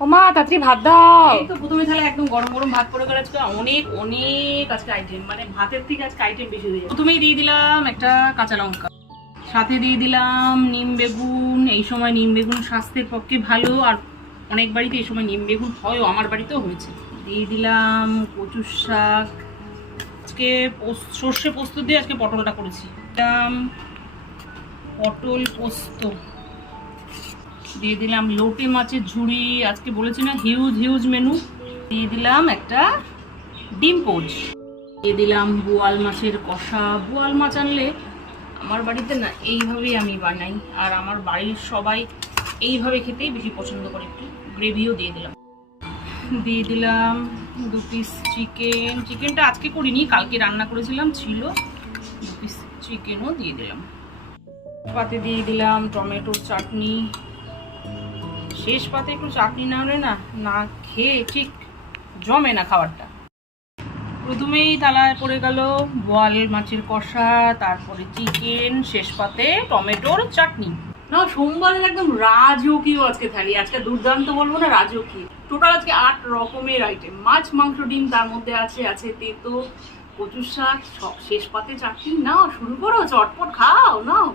ও মা তাড়াতাড়ি ভাত দাও। এই তো প্রথমে তাহলে একদম গরম গরম ভাত করে গেলে আজকে অনেক অনেক আজকে আইটেম, মানে ভাতের থেকে আজকে আইটেম বেশি হয়ে যায়। প্রথমেই দিয়ে দিলাম একটা কাঁচা লঙ্কা, সাথে দিয়ে দিলাম নিম বেগুন। এই সময় নিম বেগুন স্বাস্থ্যের পক্ষে ভালো, আর অনেক বাড়িতে এই সময় নিম বেগুন হয়ও, আমার বাড়িতেও হয়েছে। দিয়ে দিলাম কচুর শাক, আজকে সর্ষে পোস্ত দিয়ে আজকে পটলটা করেছি। দিলাম পটল পোস্ত, দিয়ে দিলাম লোটে মাছের ঝুড়ি, আজকে বলেছি না হিউজ হিউজ মেনু। দিয়ে দিলাম একটা ডিম পোচ, দিয়ে দিলাম বোয়াল মাছের কষা। বোয়াল মাছ আনলে আমার বাড়িতে না এইভাবেই আমি বানাই, আর আমার বাড়ির সবাই এইভাবে খেতেই বেশি পছন্দ করে। একটু গ্রেভিও দিয়ে দিলাম। দিয়ে দিলাম 2 পিস চিকেন। চিকেনটা আজকে করিনি, কালকে রান্না করেছিলাম, ছিল 2 পিস চিকেনও দিয়ে দিলাম। পাতে দিয়ে দিলাম টমেটোর চাটনি। শেষ পাতে একটু চাটনি না হলে না না খেয়ে ঠিক জমে না খাবারটা। প্রথমেই থালায় পড়ে গেল বোয়াল মাছের কষা, তারপরে চিকেন, শেষ পাতে টমেটোর চাটনি। না সোমবারের একদম রাজকীয় আজকে থালি, আজকে দুর্দান্ত বলবো না, রাজকীয়। টোটাল আজকে 8 রকমের আইটেম, মাছ মাংস ডিম, তার মধ্যে আছে তেতো, কচুর শাক, সব শেষ পাতে চাটনি। নাও শুরু করো, চটপট খাও নাও।